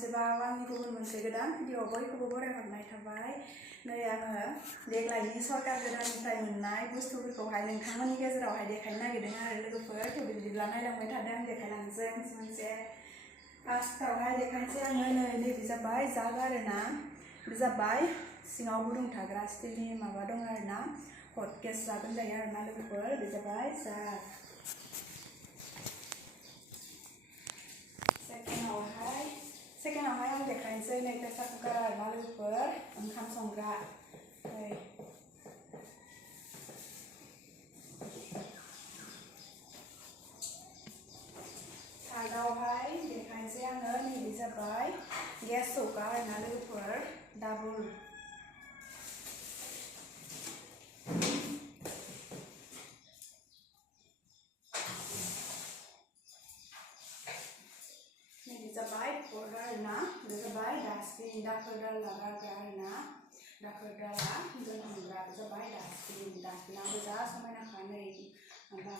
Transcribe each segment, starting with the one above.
खनसेबाव आंनि गुबुन मोनसे गोदान भिडिअ बयखौबो बरायहरनाय थाबाय। नै आङो देग्लायनि सरकार गोदाननिफ्राय मोननाय बुस्थुफोरखौहाय नोंथांमोननि गेजेरावहाय देखायनो नागिरदों आरो लोगोफोर। थेवबो बिदिब्ला नायलांबाय थादों, आं देखायलांनोसै मोनसे मोनसे। फार्स्टआवहाय देखायनोसै आङो नैबे जाबाय जाग आरोना। बे जाबाय सिङाव गुदुं थाग्रा स्टिलनि माबा दं आरोना, हट केस जागोन जायो आरोना लोगोफोर। बे जाबाय जाग। सेकेन्डआवहाय आं देखायनोसै नै प्रेसार कुकार आरोना लोगोफोर, ओंखाम संग्रा। थार्डआवहाय देखायनोसै आङो नैबे जाबाय गेस चौका आरोना लोगोफोर, डाबल। जाबाय फोर्थ आरोना, बे जाबाय डास्टबिन, दाखोर दाला गारग्रा आरोना, दाखोर दाला दोनथुमग्रा। बे जाबाय डास्टबिन। डास्टबिनाबो जा समायनाखा, नै माबा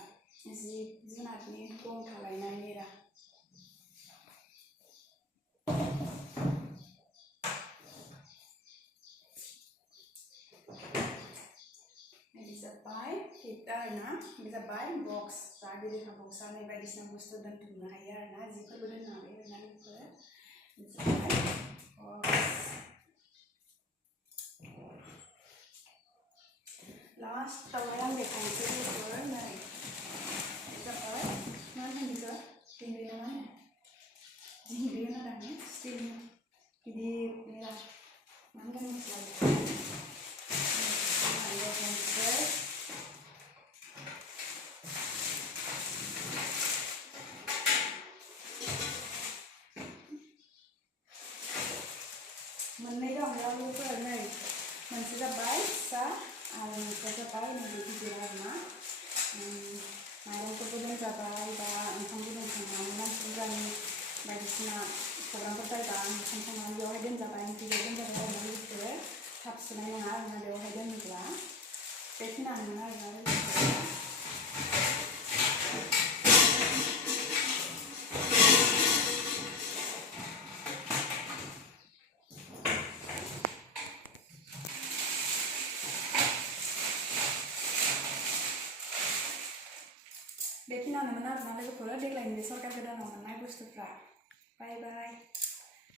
जिब जुनारनि गं थालायनायनि रा। बे जाबाय फिफ्थ आरोना, बे जाबाय बक्स, जा गिदिर बक्सआ नै बायदिसिना बुस्थु दोनथुमनो हायो आरोना, जिफोरबो दोननो हायो आरोना लोगोफोर। बे जाबाय बक्स। लास्टआवहाय आं देखायनोसै लोगोफोर, नै बे जाबाय मा होनो बेखौ, दिंग्रि ना मा होनो, दिंग्रि होनो दां, स्टिलनि गिदिर मेरा मा होनगोन मिथिला बेखौ। मोननै दं लोगोफोर, नै मोनसे जाबाय फिसा आरो मोनसेया जाबाय नैबे गिदिर आरोना। माइरंफोरबो दोनजाबाय, बा ओंखाम गुदुं संनानै मानसि बुरजानि बायदिसिना प्रग्रामफोर जायोबा ओंखाम संनानै बेवहाय दोनजाबाय, ओंख्रिबो दोनजाबाय आरोना लोगोफोर। थाब सुनाय नङा आरोना बेवहाय दोनोब्ला। बेखिनियानोमोन आरोना लोगोफोर। बेखिनियानोमोन आरोना लोगोफोर देग्लायनि बे सरकार गोदानाव मोननाय बुस्थुफ्रा। बाय बाय।